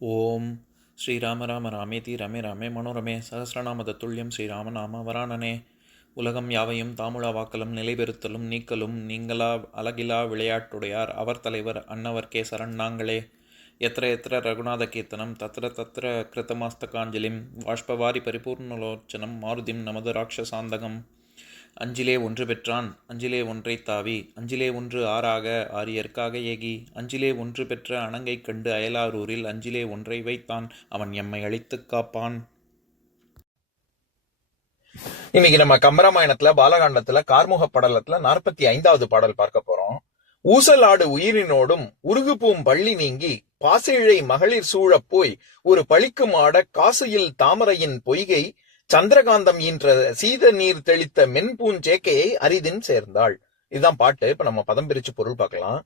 ஓம் ஸ்ரீராம ராம ராமேதி ரமே ராமே மனோரமே சகசிரநாம தத்துல்யம் ஸ்ரீராம நாம வராணனே. உலகம் யாவையும் தாமுழா வாக்கலும் நிலைபெறுத்தலும் நீக்கலும் நீங்களா அழகிலா விளையாட்டுடையார் அவர் தலைவர் அன்னவர் சரண் நாங்களே. எத்திர எத்திர ரகுநாத கீர்த்தனம் தத்திர தத்திர கிருத்தமாஸ்தகாஞ்சலிம் வாஷ்பவாரி பரிபூர்ணலோச்சனம் மாருதிம் நமது ராட்சசாந்தகம். அஞ்சிலே ஒன்று பெற்றான் அஞ்சிலே ஒன்றை தாவி அஞ்சிலே ஒன்று ஆறாக ஆரியர்க்காக ஏகி அஞ்சிலே ஒன்று பெற்ற அணங்கை கண்டு அயலாரூரில் அஞ்சிலே ஒன்றை வைத்தான் அவன் எம்மை அழித்துக் காப்பான். இன்னைக்கு நம்ம கம்பராமாயணத்துல பாலகாண்டத்துல கார்முக படலத்துல 45வது பாடல் பார்க்க போறோம். ஊசலாடு உயிரினோடும் உருகுபூம் பள்ளி நீங்கி பாசிழை மகளிர் சூழப் போய் ஒரு பழிக்கும் ஆட காசையில் தாமரையின் பொய்கை சந்திரகாந்தம் ஈன்ற சீத நீர் தெளித்த மென்பூஞ்சேக்கையை அரிதின் சேர்ந்தாள். இதுதான் பாட்டு. இப்ப நம்ம பதம் பிரிச்சு பொருள் பார்க்கலாம்.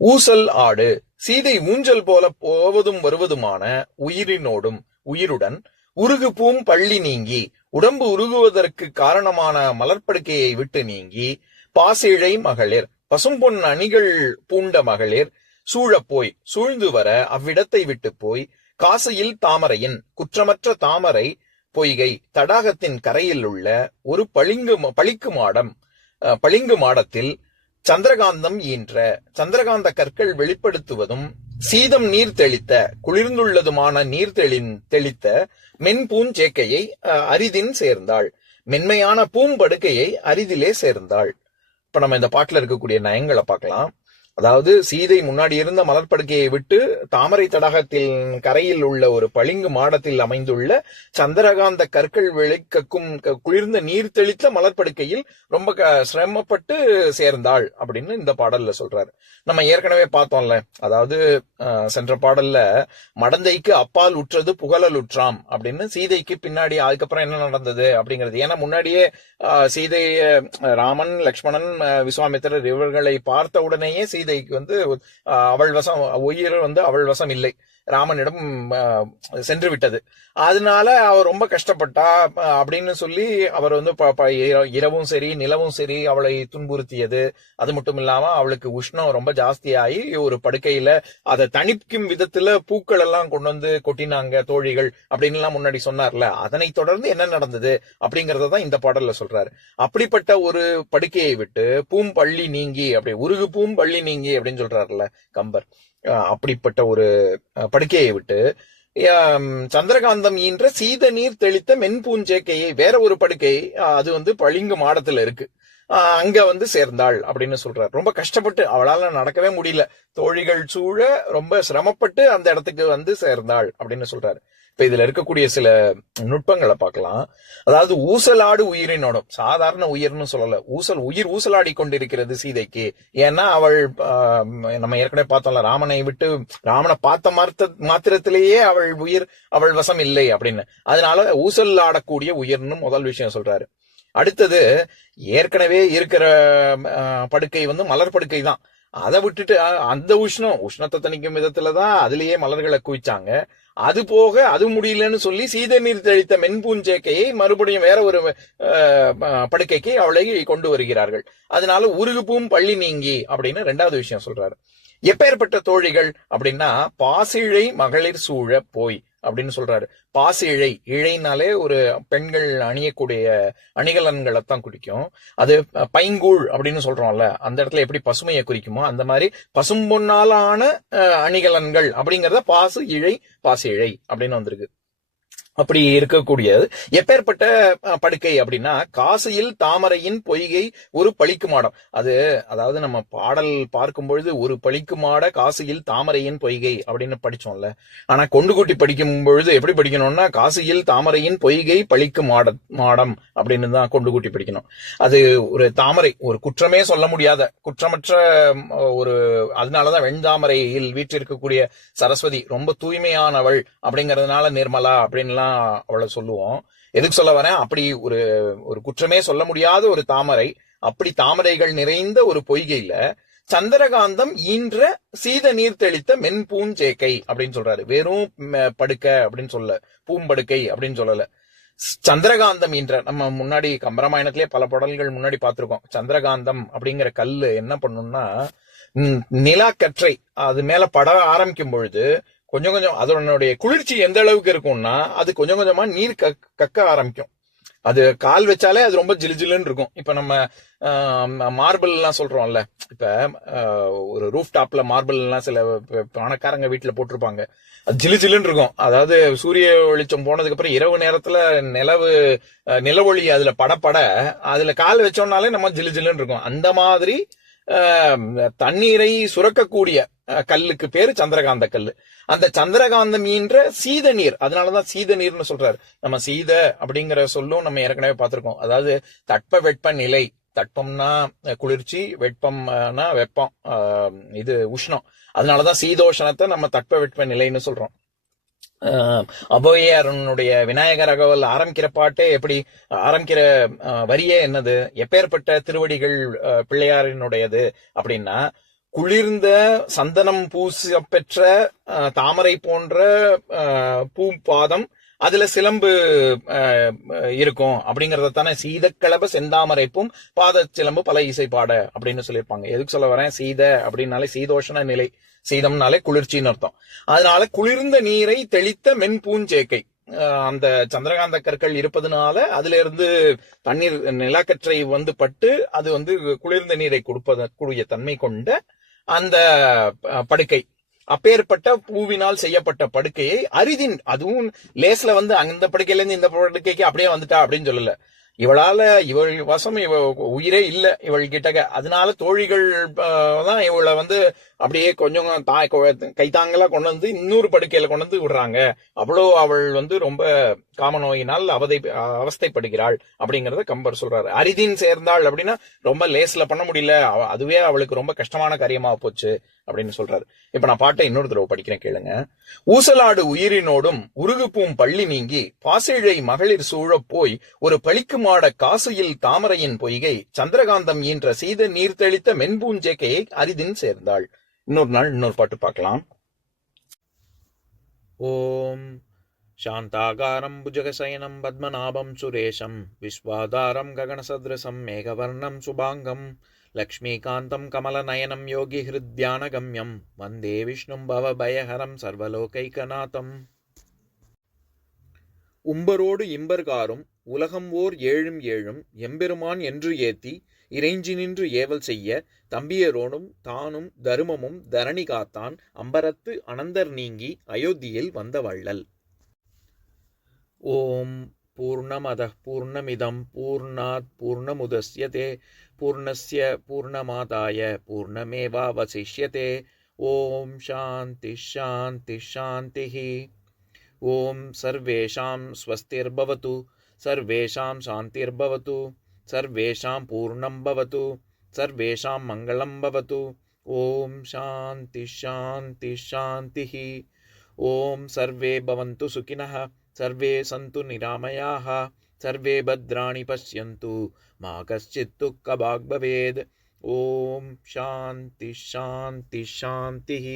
ஊசல் ஆடு, சீதை ஊஞ்சல் போல போவதும் வருவதுமான உயிரினோடும் உயிருடன், உருகுபூம் பள்ளி நீங்கி உடம்பு உருகுவதற்கு காரணமான மலர்படுக்கையை விட்டு நீங்கி, பாசிழை மகளிர் பசும்பொன் அணிகள் பூண்ட மகளிர் சூழப்போய் சூழ்ந்து வர அவ்விடத்தை விட்டு போய், காசையில் தாமரையின் குற்றமற்ற தாமரை பொய்கை தடாகத்தின் கரையில் உள்ள ஒரு பளிங்கு மாடத்தில் சந்திரகாந்தம் ஈன்ற சந்திரகாந்த கற்கள் வெளிப்படுத்துவதும் சீதம் நீர் தெளித்த குளிர்ந்துள்ளதுமான நீர் தெளித்த மென்பூஞ்சேக்கையை அரிதின் சேர்ந்தாள். மென்மையான பூம்படுக்கையை அரிதிலே சேர்ந்தாள். இப்ப நம்ம இந்த பாட்டுல இருக்கக்கூடிய நயங்களை பார்க்கலாம். அதாவது சீதை முன்னாடி இருந்த மலர்படுக்கையை விட்டு தாமரை தடாகத்தில் கரையில் உள்ள ஒரு பளிங்கு மாடத்தில் அமைந்துள்ள சந்திரகாந்த கற்கள் விளைக்கும் குளிர்ந்த நீர் தெளித்த மலர்படுக்கையில் ரொம்ப சிரமப்பட்டு சேர்ந்தாள் அப்படின்னு இந்த பாடல்ல சொல்றாரு. நம்ம ஏற்கனவே பார்த்தோம்ல, அதாவது சென்ற பாடல்ல மடந்தைக்கு அப்பால் உற்றது புகழல் உற்றாம் அப்படின்னு சீதைக்கு பின்னாடி அதுக்கப்புறம் என்ன நடந்தது அப்படிங்கிறது. ஏன்னா முன்னாடியே சீதைய ராமன், லக்ஷ்மணன், விஸ்வாமித்திரர் இவர்களை பார்த்த உடனேயே சீதைக்கு அவள் வசம் உயிர் அவள் வசம் இல்லை, ராமனிடம் சென்று விட்டது. அதனால அவர் ரொம்ப கஷ்டப்பட்டா அப்படின்னு சொல்லி அவர் இரவும் சரி நிலவும் சரி அவளை துன்புறுத்தியது. அது மட்டும் இல்லாம அவளுக்கு உஷ்ணம் ரொம்ப ஜாஸ்தியாகி ஒரு படுக்கையில அதை தணிக்கும் விதத்துல பூக்கள் எல்லாம் கொண்டு வந்து கொட்டினாங்க தோழிகள் அப்படின்னு எல்லாம் முன்னாடி சொன்னார்ல. அதனை தொடர்ந்து என்ன நடந்தது அப்படிங்கறதான் இந்த பாடல்ல சொல்றாரு. அப்படிப்பட்ட ஒரு படுக்கையை விட்டு பூம்பள்ளி நீங்கி, அப்படி உருகு பூம்பள்ளி நீங்கி அப்படின்னு சொல்றாருல்ல கம்பர். அப்படிப்பட்ட ஒரு படுக்கையை விட்டு சந்திரகாந்தம் ஈன்ற சீத நீர் தெளித்த மென்பூஞ்சேக்கையை, வேற ஒரு படுக்கை, அது பளிங்கு மாடத்துல இருக்கு, அங்க சேர்ந்தாள் அப்படின்னு சொல்றாரு. ரொம்ப கஷ்டப்பட்டு, அவளால நடக்கவே முடியல, தோழிகள் சூழ ரொம்ப சிரமப்பட்டு அந்த இடத்துக்கு சேர்ந்தாள் அப்படின்னு சொல்றாரு. இப்ப இதுல இருக்கக்கூடிய சில நுட்பங்களை பார்க்கலாம். அதாவது ஊசலாடு உயிரினோடும், சாதாரண உயிர்னு சொல்லல, உயிர் ஊசலாடி கொண்டிருக்கிறது சீதைக்கு. ஏன்னா அவள் நம்ம ஏற்கனவே பார்த்தோம்ல, ராமனை பார்த்த மாத்திரத்திலேயே அவள் வசம் இல்லை அப்படின்னு. அதனால ஊசல் ஆடக்கூடிய உயிர்னு முதல் விஷயம் சொல்றாரு. அடுத்தது, ஏற்கனவே இருக்கிற படுக்கை மலர் படுக்கை தான். அதை விட்டுட்டு அந்த உஷ்ணத்தை தணிக்கும் விதத்துலதான் அதுலயே மலர்களை குவிச்சாங்க. அது போக அது முடியலன்னு சொல்லி சீதை நீர் தெளித்த மென்பூஞ்சேக்கையை மறுபடியும் வேற ஒரு படுக்கைக்கு அவளை கொண்டு வருகிறார்கள். அதனால உருகுபூம் பள்ளி நீங்கி அப்படின்னு ரெண்டாவது விஷயம் சொல்றாரு. எப்பேற்பட்ட தோழிகள் அப்படின்னா, பாசிழை மகளிர் சூழ போய் அப்படின்னு சொல்றாரு. பாசிழை, இழைனாலே ஒரு பெண்கள் அணியக்கூடிய அணிகலன்களை தான் குறிக்கும். அது பைங்கூழ் அப்படின்னு சொல்றோம்ல, அந்த இடத்துல எப்படி பசுமையை குறிக்குமோ அந்த மாதிரி பசும்பொன்னாலான அணிகலன்கள் அப்படிங்கறத பாசிழை அப்படின்னு வந்திருக்கு. அப்படி இருக்கக்கூடியது எப்பேற்பட்ட படுக்கை அப்படின்னா, காசையில் தாமரையின் பொய்கை ஒரு பளிக்கு மாடம். அதாவது நம்ம பாடல் பார்க்கும் பொழுது ஒரு பளிக்கு மாட காசையில் தாமரையின் பொய்கை அப்படின்னு படிச்சோம்ல. ஆனா கொண்டு கூட்டி படிக்கும் பொழுது எப்படி படிக்கணும்னா, காசையில் தாமரையின் பொய்கை பளிக்கு மாடம் அப்படின்னு தான் கொண்டு கூட்டி படிக்கணும். அது ஒரு தாமரை, ஒரு குற்றமே சொல்ல முடியாத குற்றமற்ற ஒரு, அதனாலதான் வெண்தாமரையில் வீற்றிருக்கக்கூடிய சரஸ்வதி ரொம்ப தூய்மையானவள் அப்படிங்கறதுனால நிர்மலா அப்படின்லாம் அவளை சொல்லுவோம். எதுக்கு சொல்ல வரேன், அப்படி ஒரு குற்றமே சொல்ல முடியாத ஒரு தாமரை, அப்படி தாமரைகள் நிறைந்த ஒரு பொய்கையில சந்திரகாந்தம் ஈன்ற சீத நீர் தெளித்த மென்பூஞ்சேக்கை அப்படின்னு சொல்றாரு. வெறும் படுக்க அப்படின்னு சொல்ல, பூம்படுக்கை அப்படின்னு சொல்லல. சந்திரகாந்தம் ஈன்ற, நம்ம முன்னாடி கம்பராமாயணத்திலே பல பாடல்கள் முன்னாடி பார்த்திருக்கோம். சந்திரகாந்தம் அப்படிங்கிற கல்லு என்ன பண்ணும்னா, நிலாக்கற்றை அது மேல பட ஆரம்பிக்கும் பொழுது கொஞ்சம் கொஞ்சம் அதனுடைய குளிர்ச்சி எந்த அளவுக்கு இருக்கும்னா அது கொஞ்சம் கொஞ்சமா நீர் கக்க ஆரம்பிக்கும். அது கால் வச்சாலே அது ரொம்ப ஜிலுஜிலுன்னு இருக்கும். இப்ப நம்ம மார்பிள் எல்லாம் சொல்றோம்ல, இப்ப ஒரு ரூஃப் டாப்ல மார்பிள் எல்லாம் சில பணக்காரங்க வீட்டுல போட்டிருப்பாங்க. அது ஜிலுஜிலுன்னு இருக்கும். அதாவது சூரிய வெளிச்சம் போனதுக்கு அப்புறம் இரவு நேரத்துல நிலவொளி அதுல படப்பட அதுல கால் வச்சோம்னாலே நம்ம ஜிலுஜிலுன்னு இருக்கும். அந்த மாதிரி தண்ணீரை சுரக்கக்கூடிய கல்லுக்கு பேரு சந்திரகாந்த கல்லு. அந்த சந்திரகாந்தம் ஈன்ற சீத நீர், அதனாலதான் சீத நீர்னு சொல்றாரு. நம்ம சீத அப்படிங்கிற சொல்லும் நம்ம ஏற்கனவே பார்த்திருக்கோம். அதாவது தட்ப வெட்ப நிலை, தட்பம்னா குளிர்ச்சி, வெப்பம்னா வெப்பம், இது உஷ்ணம். அதனாலதான் சீதோஷணத்தை நம்ம தட்ப வெட்ப நிலைன்னு சொல்றோம். அபோயருடைய விநாயகர் அகவல் ஆரம்பிக்கிற பாட்டே எப்படி ஆரம்பிக்கிற வரியே என்னது, எப்பேற்பட்ட திருவடிகள் பிள்ளையாரினுடையது அப்படின்னா, குளிர்ந்த சந்தனம் பூச பெற்ற தாமரை போன்ற பூ பாதம், அதுல சிலம்பு இருக்கும் அப்படிங்கறத தானே சீதக்கலப செந்தாமரைப்பும் பாத சிலம்பு பல இசை பாட அப்படின்னு சொல்லியிருப்பாங்க. எதுக்கு சொல்ல வரேன், சீத அப்படின்னாலே சீதோஷண நிலை, சீதம்னாலே குளிர்ச்சின்னு அர்த்தம். அதனால குளிர்ந்த நீரை தெளித்த மென்பூஞ்சேக்கை, அந்த சந்திரகாந்த கற்கள் இருப்பதனால அதுல இருந்து தண்ணீர் நிலக்கற்றை வந்து பட்டு அது வந்து குளிர்ந்த நீரை கொடுப்பதற்குரிய தன்மை கொண்ட அந்த படுக்கை, அப்பேற்பட்ட பூவினால் செய்யப்பட்ட படுக்கையை அரிதின், அதுவும் லேஸ்ல வந்து அந்த படுக்கையில இருந்து இந்த படுக்கைக்கு அப்படியே வந்துட்டா அப்படின்னு சொல்லல. இவளால இவள் வசம் உயிரே இல்ல இவள் கிட்டக. அதனால தோழிகள் தான் இவளை வந்து அப்படியே கொஞ்சம் கைத்தாங்களா கொண்டு வந்து இன்னொரு படுக்கையில கொண்டு வந்து விடுறாங்க. அவ்வளோ அவள் வந்து ரொம்ப காம நோயினால் அவஸ்தைப்படுகிறாள் அப்படிங்கறத கம்பர் சொல்றாரு. அரிதின் சேர்ந்தாள் அப்படின்னா ரொம்ப லேஸ்ல பண்ண முடியல, அதுவே அவளுக்கு ரொம்ப கஷ்டமான காரியமா போச்சு அப்படின்னு சொல்றாரு. இப்ப நான் பாட்டை இன்னொரு தடவை படிக்கிறேன், கேளுங்க. ஊசலாடு உயிரினோடும் உருகுப்பூம் பள்ளி நீங்கி பாசிழை மகளிர் சூழப் போய் ஒரு பளிக்குமாட காசுயில் தாமரையின் பொய்கை சந்திரகாந்தம் ஈன்ற சீத நீர் தெளித்த மென்பூஞ்சேக்கையை அரிதின் சேர்ந்தாள். இன்னொரு நாள் இன்னொரு பாட்டு பார்க்கலாம். ஓம் சாந்தாகாரம் புஜகசயனம் பத்மநாபம் சுரேஷம் விஸ்வாதாரம் ககனசத்ரசம் மேகவர்ணம் சுபாங்கம் லக்ஷ்மீகாந்தம் கமலநயனம் யோகி ஹிருத்யானகம்யம் வந்தே விஷ்ணும் பவபயஹரம் சர்வலோகைகநாதம். உம்பரோடு இம்பர்காரும் உலகம் ஓர் ஏழும் ஏழும் எம்பெருமான் என்று ஏத்தி இறைஞ்சி நின்று ஏவல் செய்ய தம்பியரோடும் தானும் தருமமும் தரணி காத்தான் அம்பரத்து அனந்தர் நீங்கி அயோத்தியில் வந்த வள்ளல். ஓம் பூர்ணமதః பூர்ணமிதம் பூர்ணாத் பூர்ணமுதஸ்யதே பூர்ணஸ்ய பூர்ணமாதாய பூர்ணமேவாவசிஷ்யதே. ஓம் சாந்தி சாந்தி சாந்திः. ஓம் சர்வேஷாம் ஸ்வஸ்திர்பவது சர்வேஷாம் சாந்திர்பவது சர்வேஷாம் பூர்ணம் பவது சர்வேஷாம் மங்களம் பவது. ஓம் சாந்தி சாந்தி சாந்திः. ஓம் சர்வே பவந்து சுகினः சர்வே சந்து நிராமயாः சர்வே பத்ராணி பஷ்யந்து மா கஷ்சித் துக்கபாக் பவேத். ஓம் சாந்தி சாந்தி சாந்திः.